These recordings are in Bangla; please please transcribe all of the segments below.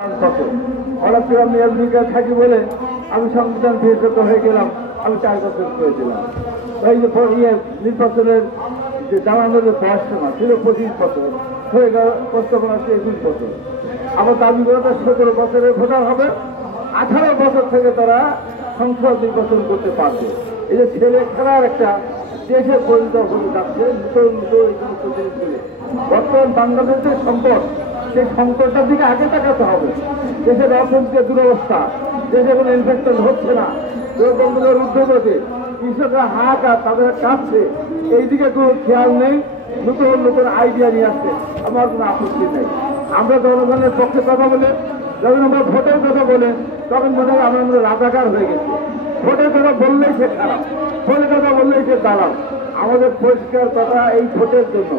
হঠাৎ করে আমি আমেরিকায় থাকি বলে আমি সংবিধান বিশেষজ্ঞ হয়ে গেলাম। আমি 4 বছর করেছিলাম। এই যে নির্বাচনের যে জানানোর যে বয়সসীমা ছিল 25 বছর, হয়ে গেল প্রস্তাবনা আছে 21 বছর। আমার দাবি করে 17 বছরের ভোটার হবে, 18 বছর থেকে তারা সংসদ নির্বাচন করতে পারবে। এই যে ছেলে খেলার একটা দেশে পরিণত হতে যাচ্ছে নতুন নতুন এই সমস্ত জিনিসগুলি। বর্তমান বাংলাদেশের সংকট, সেই সংকটটার দিকে আগে তাকাতে হবে। দেশের অর্থনৈতিক দুরবস্থা, দেশে কোনো ইনভেস্টমেন্ট হচ্ছে না, বন্ধুদের উদ্যোগতে কৃষকরা হাহাকার, তাদের কাছে এই দিকে কোনো খেয়াল নেই। নতুন নতুন আইডিয়া নিয়ে আসছে, আমার কোনো আপত্তি নেই। আমরা জনগণের পক্ষে কথা বলে, যখন আমরা ভোটের কথা বলেন তখন মনে হয় আমরা রাজাকার হয়ে গেছি। ভোটের কথা বললেই সে খারাপ, ভোটের কথা বললেই সে দালাল। আমাদের পরিষ্কার কথা, এই ভোটের জন্য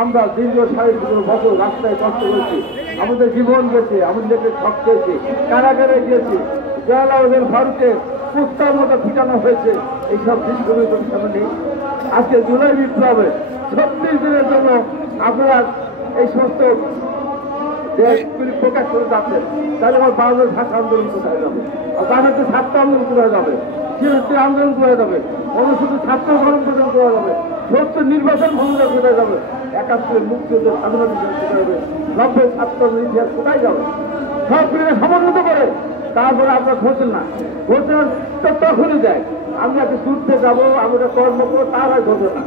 আমরা দীর্ঘ 17.5 বছর রাস্তায় কষ্ট করেছি, আমাদের জীবন গেছে, আমাদেরকে ঠক পেয়েছে, কারাগারে গিয়েছি, জয়ালাউদ্দিন ফারুকের কুত্তার মতো পিটানো হয়েছে। এইসব দৃশ্যগুলি সামনে নেই। আজকে জুলাই বিপ্লবে 36 দিনের জন্য আপনারা এই সমস্ত দেশগুলি প্রকাশ করে যাচ্ছেন, তাহলে আমার বাংলাদেশ ভাষা আন্দোলন কোথায় যাবে? বাংলাদেশের ছাত্র আন্দোলন কোথায় যাবে? শিক্ষার্থী আন্দোলন কোথায় যাবে? অনুষ্ঠিত ছাত্র গঠন পর্যন্ত কোথায় যাবে? সত্য নির্বাচন ভূমিকা কোথায় যাবে? 71 মুক্তিযুদ্ধের স্বাধীনতা কোথায় যাবে? 90 ছাত্র ইতিহাস কোথায় যাবে? সব কিছু সমন্বিত করে তারপরে আপনার খোঁজেন না, খোঁজেন তো তখনই যায়। আমরা একটা যুদ্ধে যাবো, আমরা কর্ম করবো, তার হয় ঘটে না।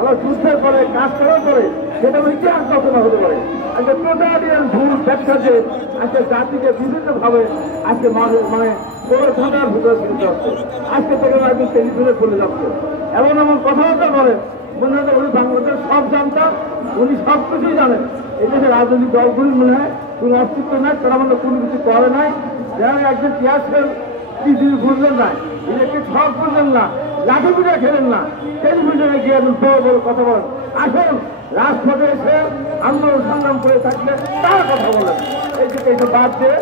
আমার যুদ্ধের পরে কাজ করার পরে সেটা ইতিহাস রচনা হতে পারে। আজকে টোটালিয়ান ভুল ব্যাখ্যা যে আজকে জাতিকে বিভিন্নভাবে আজকে মানুষ বড় ঝাঁটার ভিতরে ফিরতে হচ্ছে। আজকে থেকে একদিন টেলিভিশনে চলে যাচ্ছে, এমন এমন কথাবার্তা বলেন মনে হয় উনি বাংলাদেশ সব জানতাম, উনি সব কিছুই জানেন। এই দেশের রাজনৈতিক দলগুলি মনে হয় কোনো অস্তিত্ব নাই, তারা মনে কোনো কিছু করে নাই। যারা একজন চেয়ারম্যান কি জিনিস বুঝলেন না, এদেরকে সব বুঝলেন না, লাঠি পিঠা খেলেন না, টেলিভিশনে গিয়ে বড় বড় কথা বলেন। আসুন রাজপথে এসে আন্দোলন সংগ্রাম করে থাকলে তার কথা বলেন। এই যে এইসব বাদ দিয়ে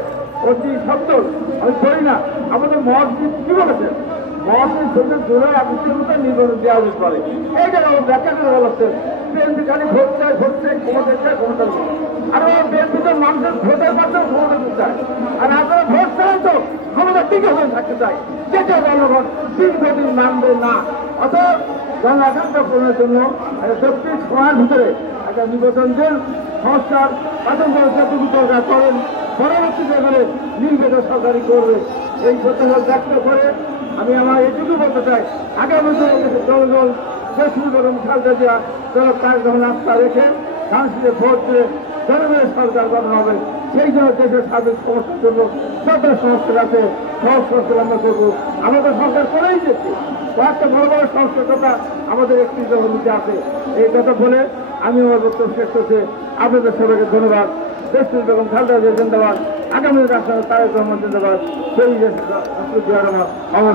অতি সত্তর আমি করি না। আমাদের মহাসচিব কি বলেছেন? মহাসচিব বলতে জুলাই 21 মতো নির্বাচন দেওয়া যেতে পারে। এই জায়গায় ব্যাখ্যা করে বলছে বিএনপি খালি ভোট চায়, ভোট চায়, ক্ষমতা চায়, ক্ষমতা চায়। আর বিএনপিতে মানুষের ভোটের মাধ্যমে ক্ষমতা দিতে চায়। আর আপনারা ভোট চান তো ক্ষমতা টিকে হয়ে থাকতে চায়, যেটা জনগণ দীর্ঘদিন মানবে না। অর্থাৎ জনআকাঙ্ক্ষা পূরণের জন্য সত্যি সময়ের ভিতরে একটা নির্বাচন দেন, সংস্কার শাসন যতটুকু দরকার করেন, পরবর্তীতে করে নির্বাচন সরকারি করবে। এই সত্যতা ব্যক্ত করে আমি আমার এইটুকু বলতে চাই, আগামী দিনে জনগণ দেশগুলো খালটা দেওয়া তারা তার যখন আস্থা রেখে সাংসদে ভোট দিয়ে জনগণের সরকার গঠন হবে। সেই জন্য দেশের সার্বিক সমস্যার জন্য যত সংস্কার আছে সব সংস্কার আমরা করবো। আমাদের সরকার করেই দিচ্ছি, কয়েকটা বড় বড় সংস্কার কথা আমাদের একটি জগতে আছে। এই কথা বলে আমি আমার বক্তব্য শেষ করছি। আপনাদের সবাইকে ধন্যবাদ। দেশ বেগম খালেদা জিয়া জিন্দাবাদ, আগামী রাষ্ট্র তারেক রহমান জিন্দাবাদ, সেই রাষ্ট্র জিয়া রহমান অমর